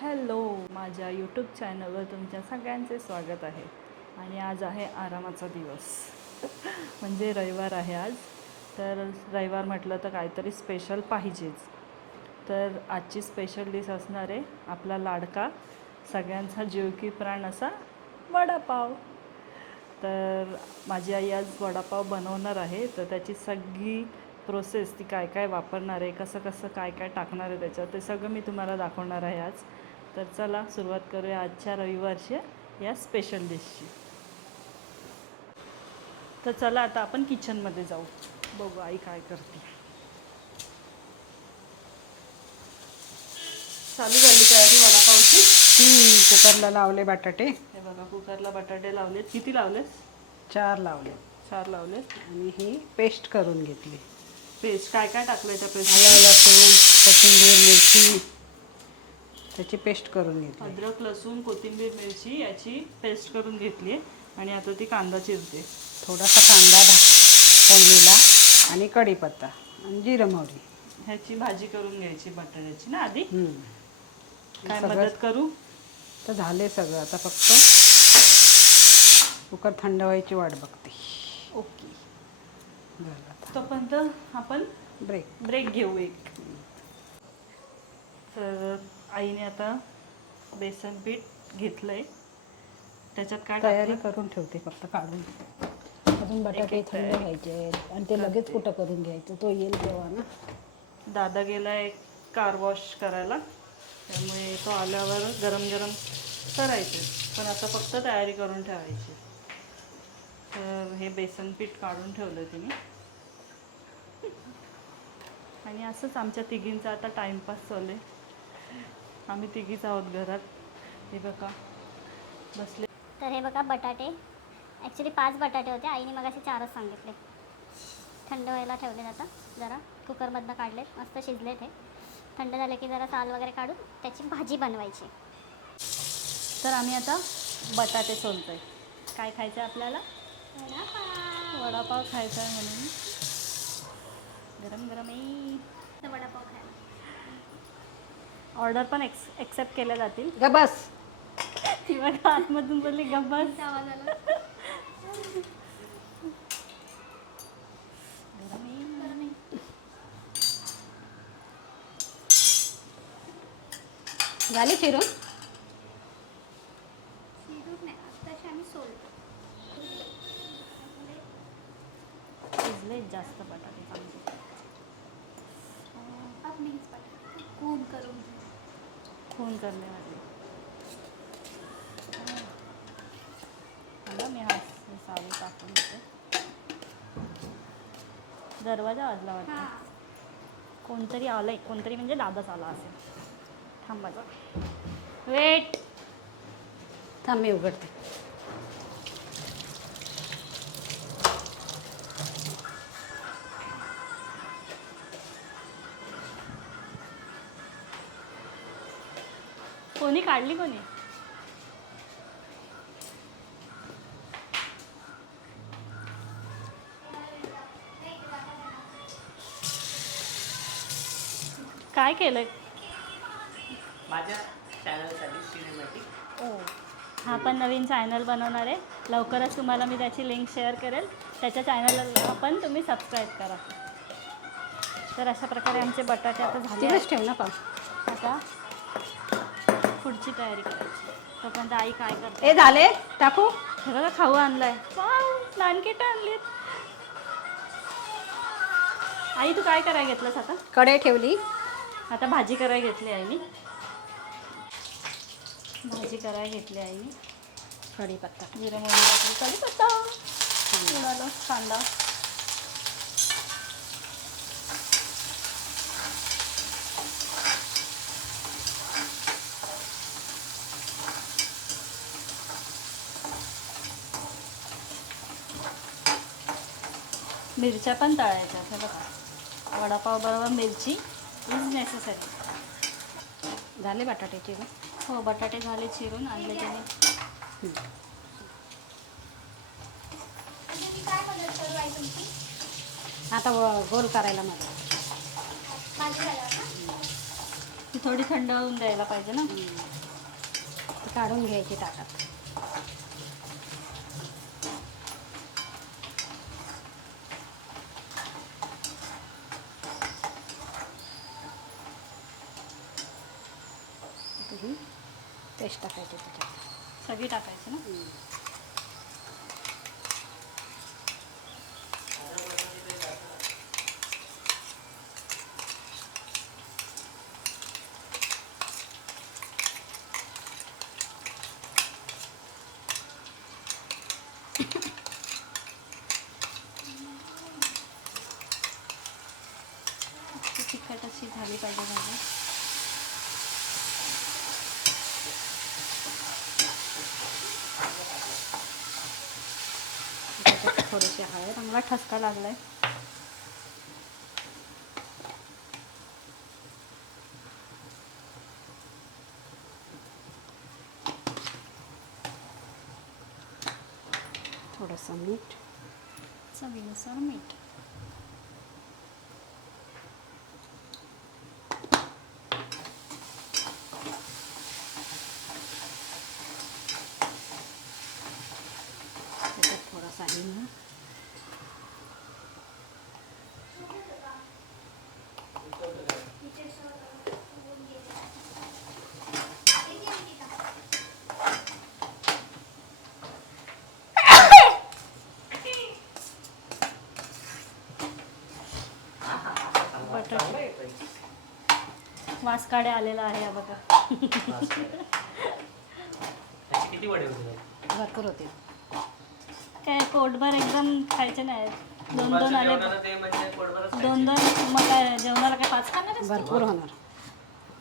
Hello, माझ्या YouTube चॅनलवर तुमच्या सगळ्यांचे स्वागत आहे. आणि आज आहे आरामाचा दिवस म्हणजे रविवार आहे आज. तर रविवार म्हटलं तर काहीतरी स्पेशल पाहिजेच. तर आजची स्पेशल डिश असणार आहे आपला लाडका, सगळ्यांचा जीव की प्राण असा वडापाव. तर माझी आई आज वडापाव बनवणार आहे. तर त्याची सगळी प्रोसेस, ती काय काय वापरणार आहे, कसं कसं काय काय टाकणार आहे त्याच्यात, ते सगळं मी तुम्हाला दाखवणार आहे आज. तर चला सुरुवात करूया आजच्या रविवारच्या या स्पेशल डिशची. तर चला आता आपण किचनमध्ये जाऊ, बघू आई काय करते. चालू झाली तयारी वडापावची. कुकरला लावले बटाटे. हे बघा, कुकरला बटाटे लावलेत. किती लावलेत? 4 लावले 4 लावलेत. आणि ही पेस्ट करून घेतली. पेस्ट काय काय टाकलं त्या पेस्ट? आलं, लसूण, कोथिंबीर, मिरची त्याची पेस्ट करून घेतली. अद्रक, लसूण, कोथिंबीर, मिरची याची पेस्ट करून घेतली आहे. आणि आता ती कांदा चिरते. थोडासा कांदा फोडणीला आणि कढीपत्ता आणि जिरं मोहरी. ह्याची भाजी करून घ्यायची बटाट्याची ना आधी. काय सगळं मदत करू? तर झाले सगळं. आता फक्त कुकर थंड व्हायची वाट बघते. ओके, झालं आता. तोपर्यंत आपण ब्रेक घेऊ एक. तर आईने आता बेसन पीठ घेतलं आहे. त्याच्यात काय तयारी टाकलं? करून ठेवते फक्त काढून. अजून बटाटे एक थंड तयारी व्हायचे आहेत आणि ते लगेच कुठं करून घ्यायचं, तो येईल तेव्हा ना. दादा गेला आहे कार वॉश करायला, त्यामुळे तो आल्यावर गरम गरम करायचे. पण आता फक्त तयारी करून ठेवायची. तर हे बेसन पीठ काढून ठेवलं तिने. आणि असंच आमच्या तिघींचा आता टाईमपास चालू आहे. आम्ही तिघीच आहोत घरात. हे बघा बसले. तर हे बघा बटाटे, ॲक्च्युली 5 बटाटे होते, आईने मगाशी 4च सांगितले. थंड व्हायला ठेवले. आता जरा कुकरमधनं काढलेत, मस्त शिजले ते. थंड झाले की जरा साल वगैरे काढून त्याची भाजी बनवायची. तर आम्ही आता बटाटे सोलतो आहे. काय खायचं आहे आपल्याला? वडापाव खायचा आहे म्हणून गरम गरम वडापाव खायला ऑर्डर पण एक्सेप्ट केल्या जातील. ग बस. ती बघा आतमधून बोलली गब्बस. आवाज आला. झाली चिरून. शिजले जास्त बटाटे चांगले. खून करून खून करणे वाटले. मला मी हा सावली टाकून देते. दरवाजा वाजला वाटतं. कोणतरी आलंय, कोणतरी म्हणजे दादाच आला असेल. थांबा जरा, वेट. थांब मी उघडते. कोणी काढली? कोणी? काय केलंय? माझ्या चॅनलसाठी सिनेमॅटिक. ओ, हा पण नवीन चॅनल बनवणार आहे. लवकरच तुम्हाला मी त्याची लिंक शेअर करेल. त्याच्या चॅनलला पण तुम्ही सबस्क्राईब करा. तर अशा प्रकारे आमचे बटाटे आता झाले आहेत. तिकडेच ठेव ना पाव. आता पुढची तयारी करायची. तोपर्यंत आई काय करते? ए झाले टाकू. हे बघा खाऊ आणलाय. वाव, नानकेट आणलीत. आई तू काय करायला घेतलंस आता? कढई ठेवली. आता भाजी करायला घेतली आईने. कढीपत्ता, जिरे मोहरी टाकली, कढीपत्ता, उडाला कांदा. मिरच्या पण तळायच्या. हे बघा, वडापाव बरोबर मिरची इज नेसेसरी. झाले बटाटे चिरून. हो, बटाटे झाले चिरून आणले त्याने. आता गोल करायला मला. ती थोडी थंड होऊन द्यायला पाहिजे ना. ती काढून घ्यायची ताटात. ही पेस्ट टाकायची त्याच्यात. सगळी टाकायची ना. तिखट अशी झाली पाहिजे भाजी. त्याच्यात थोडीशी हळद. चांगला ठसका लागलाय. थोडंसं मीठ. चवीनुसार मीठ. त्याच्यात थोडासा हिंग. बटाटे वास काढे आलेला आहे हा बघा. त्याचे किती वडे होते? भरपूर होते. काय पोटभर एकदम खायचे नाही. दोन दोन आले. जेवणाला ते म्हणजे पोटभरच खायचे. दोन दोन मग काय जेवणाला काय 5 खाणार आहेस? भरपूर होणार.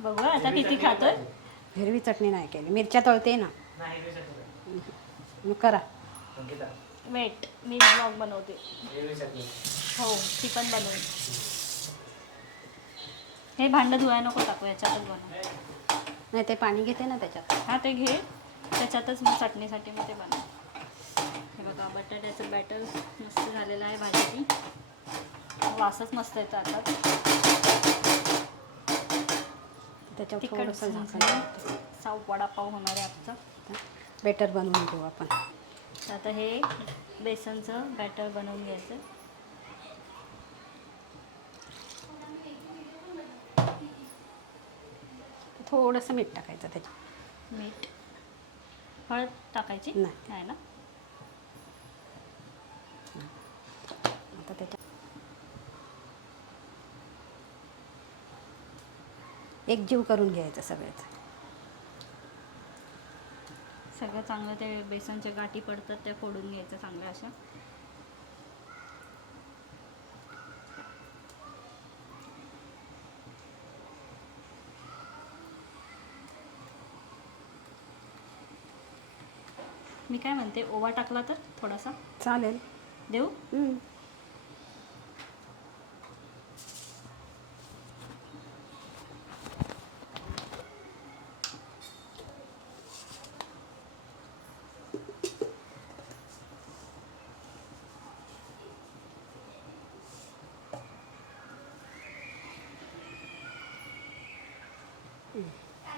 बघूया आता किती खातोय. हिरवी चटणी नाही केली. मिरच्या तळते ना. नाही हिरवी चटणी. मग करा. अंकिता, वेट मी ब्लॉग बनवते. हिरवी चटणी. हो ती पण बनवेल. हे भांडं धुवायला नको टाकू, याच्यातच बनव. नाही ते पाणी घेते ना त्याच्यात. हा ते घे, त्याच्यातच मग चटणीसाठी मी ते बनव. हे बघा बटाट्याचं बॅटर मस्त झालेलं आहे भाजीची. वासच मस्त येतो आता. त्याच्यावर तिखट थोडंसं झणझणीत झाकण. साव वडापाव होणार आहे आजचा. बेटर बनवून घेऊ आपण. तर आता हे बेसनचं बॅटर बनवून घ्यायचं. थोडंसं मीठ टाकायचं त्याच्यात. मीठ. हळद टाकायची नाही. आहे ना. आता त्याच्यात एकजीव करून घ्यायचं सगळ्याच. सगळं चांगलं ते बेसनच्या गाठी पडतात त्या फोडून घ्यायचं चांगल्या अशा. मी काय म्हणते ओवा टाकला तर थोडासा चालेल. देऊ.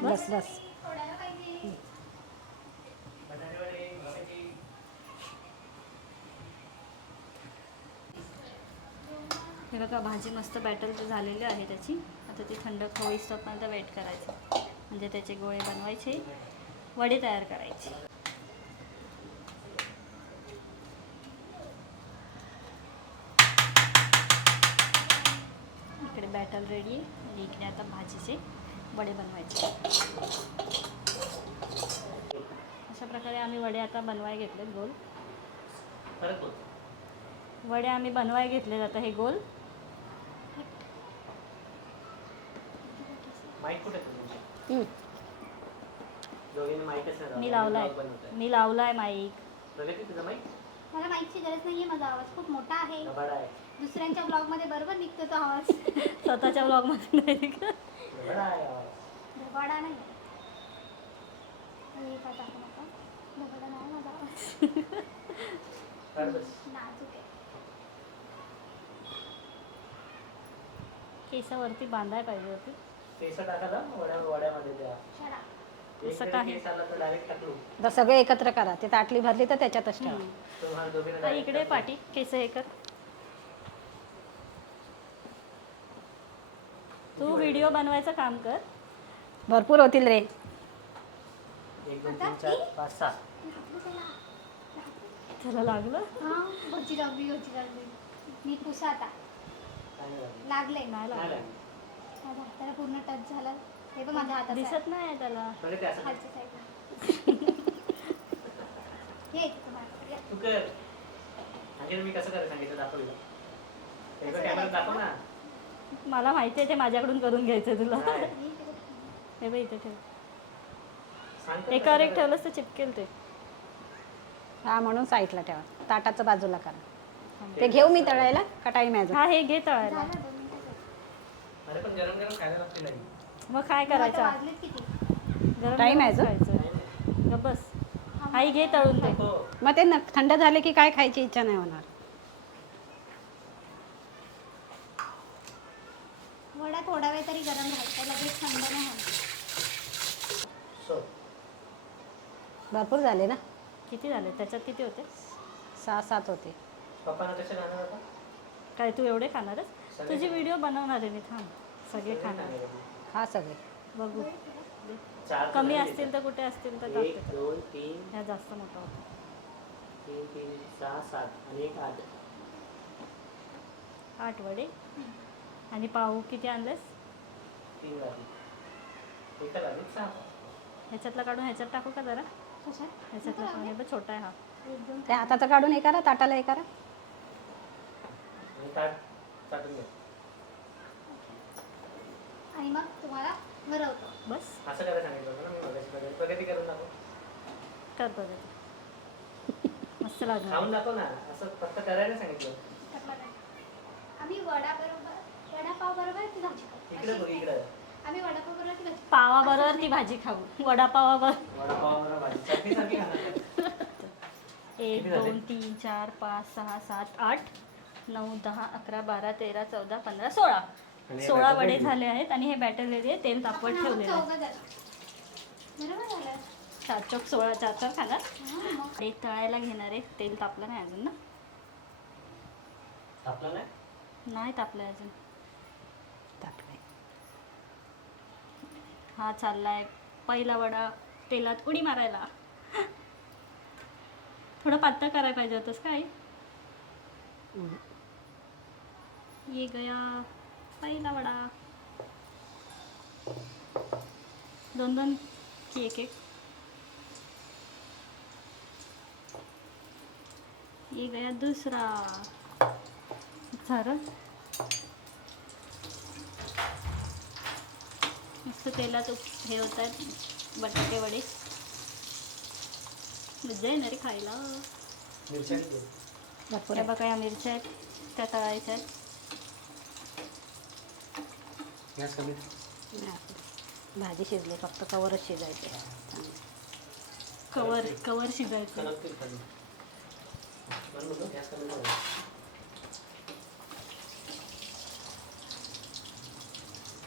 बस बस. हे बघा भाजी मस्त बॅटर झालेली आहे त्याची. आता ती थंड होईस्तोपर्यंत वेट करायचं. म्हणजे त्याचे गोळे बनवायचे, वडे तयार करायचे. इकडे बॅटर रेडी आहे आणि इकडे आता भाजीचे वडे बनवायचे. अशा प्रकारे आम्ही वडे आता बनवाय घेतलेत गोल. परत बोल. वडे आम्ही बनवाय घेतलेत आता हे गोल. माईक कुठे आहे तुमची? दोघींनी माईकच नाही मी लावला. लावलाय. vlog बनवताय. मी लावलाय माईक. प्रगती तुझा माईक? मला माईकची गरज नाहीये. माझा आवाज खूप मोठा आहे. गबाड आहे. दुसऱ्यांच्या ब्लॉगमध्ये बरोबर निघतो तो आवाज. स्वतःच्या ब्लॉगमध्ये नाही का? गबाड आहे आवाज. धबाडा नाही. हे काय टाकू नका. धबाडा नाही माझा आवाज. कर बस. नाजूक आहे. केसावरती बांधाय पाहिजे होती. केस टाकायला वड्यामध्ये द्या. एक असं जरी काही. केस आला तर डायरेक्ट टाकलो. तर सगळे एकत्र करा, ते ताटली भरली तर त्याच्यातच ठेवा. तुम्हाला दोघींना हा, direct इकडे टाकलो. पाठी केस हे कर. तू व्हिडिओ बनवायचं काम कर. भरपूर होतील रे. 1 2 3 4 5 6. त्याला लागलं. भजी लागली नीट पुसा आता. काय नाही लागलं. लागले नाही नाही लागलं. लागलं. माझ्या हाताला पूर्ण टच झालं. हे पण माझ्या हातात दिसत नाही त्याला. बघा ते असं कर. खालच्या साईडला हे तुम्हाला तू कर. आणखी मी कसं करायचं सांगितलं दाखवलं. एकदा कॅमेरा दाखव ना. मला माहिती आहे ते माझ्याकडून करून घ्यायचं तुला. नाही. हे बघ इथे ठेव. सांगतो एकावर कसं एक ठेवलंस तर चिपकेल ते. हा, म्हणून साईडला ठेवा, ताटाचं बाजूला करा. ते घेऊ मी तळायला का टाईम आहे अजून? हा, हे घे तळायला. झालं 2 मिनिटं करायचं. अरे पण गरम गरम खायला लागते नाही. मग काय करायचं? वाजलेत किती? गरम Time आहे गरम अजून? खायचं. गप्प बस. आई घे तळून ते. हो. मग ते थंड झाले की काय खायची इच्छा नाही होणार. वडा थोडा वेळ तरी गरम राहायचा, लगेच थंड नाही होणार. सो. भरपूर झाले ना, किती झाले त्याच्यात? किती होते? 6 7 होते. पप्पांना कसे खाणार आता? काय तू एवढे खाणारच? सगळे तुझी खाणार. व्हिडिओ बनवणार आहे मी. थांब. सगळे खाणार. खा सगळे. बघू. चार कमी झाले असतील तर कुठे असतील तर 1 टाकते. 2 3 ह्या जास्त मोठा होता. 3 3 6 7 आणि 1 8. 8 वडे. आणि पाव किती आणलेस? 3 झाले. एका लागली 6. ह्याच्यातला काढून ह्याच्यात टाकू का जरा? कशा? ह्याच्यातला काढून. हे बघ, छोटा आहे हा. एकदम ते हाताचं काढून हे करा, ताटाला हे करा. आणि ताट ताटून घे. आणि मग तुम्हाला भरवतो. बस. असं करायला सांगितलं होतं ना मी मगाशी. प्रगती करून दाखव. कर बरं. मस्त लागणार. खाऊन दाखव ना. असं फक्त करायला सांगितलं. आम्ही वडापाव बरोबर ती भाजी खाऊ. इकडे बघ इकडे. आम्ही वडापाव बरोबर ती भाजी पावाबरोबर ती भाजी खाऊ. वडापावावर. वडापाव भाजी चटणी सारखी खाणार. 1 किती झाले? 2 3 4 5 6 7 8 9 10 11 12 13 14 15 16. आणि हे 16 batter वडे ready. झाले आहेत आणि हे बॅटर रेडी आहे. तेल तापवत आपण ठेवलेलं आहे. चौघं जण. बरोबर झालं. 4 चौक 16 4 खाणार. हा, मग. एक तळायला घेणार आहे. तेल तापलं नाही अजून ना? आपला नाही. नाही तापलं अजून. ताटले. हा चाललाय पहिला वडा तेलात उडी मारायला. थोडं पातळ करायला पाहिजे होतंस काय? ये गया पहिला वडा. 2 2 की 1 1. ये गया दुसरा. झालं. मस्त तेलात हे होत आहेत बटाटे वडे. मजा येणार आहे खायला. मिरच्या किती? भरपूर त्या आहे. बघा या मिरच्या आहेत, त्या तळायच्या आहेत. गॅस कमी. भाजी शिजली, फक्त कवरच शिजायचे. कवर शिजायचं. करपतील खाली. म्हणून म्हणतो गॅस कमी करा.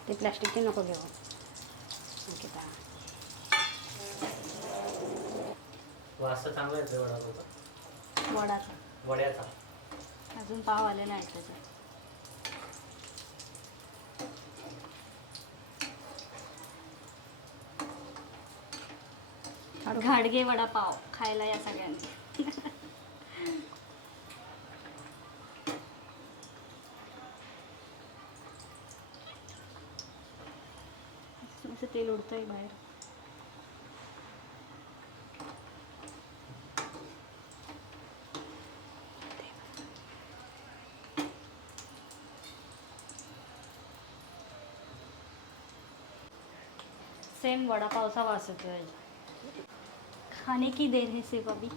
ते प्लॅस्टिकची नको घेऊ. अंकिता. वास तर चांगला येतोय वडापावचा. वडाचा. वड्याचा. अजून पाव आले नाहीत त्याच्यात. घाडगे वडापाव खायला या सगळ्यांनी. असं तेल उडतंय बाहेर. सेम वडापावचा वास येतोय. खाने की देर है सिर्फ अभी.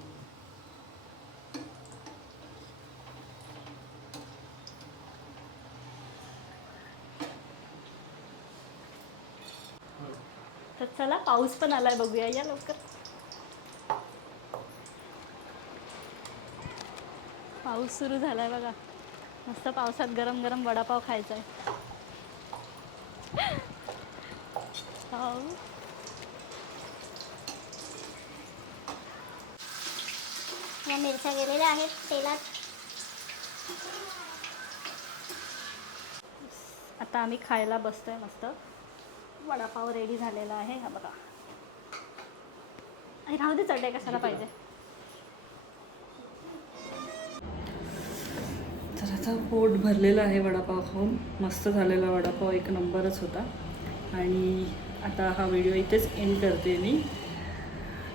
तर चला पाऊस पण आलाय, बघूया या लवकर. पाऊस सुरू झालाय बघा. मस्त पावसात गरम गरम वडापाव खायचा आहे. वाव. या मिरच्या गेलेल्या आहेत तेलात. आता आम्ही खायला बसतोय मस्त. वडापाव रेडी झालेला आहे. हा बघा. अरे राहू दे, चटई कशाला पाहिजे. तर आता पोट भरलेलं आहे वडापाव खाऊन. मस्त झालेला वडापाव, एक नंबरच होता. आणि आता हा व्हिडिओ इथेच एंड करते मी.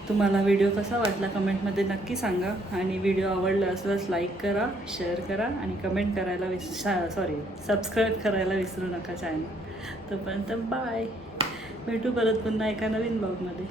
तुम्हाला व्हिडिओ कसा वाटला कमेंटमध्ये नक्की सांगा. आणि व्हिडिओ आवडला असल्यास लाईक करा, शेअर करा आणि कमेंट करायला सबस्क्राईब करायला विसरू नका चॅनल. तोपर्यंत बाय. भेटू परत पुन्हा एका नवीन ब्लॉगमध्ये.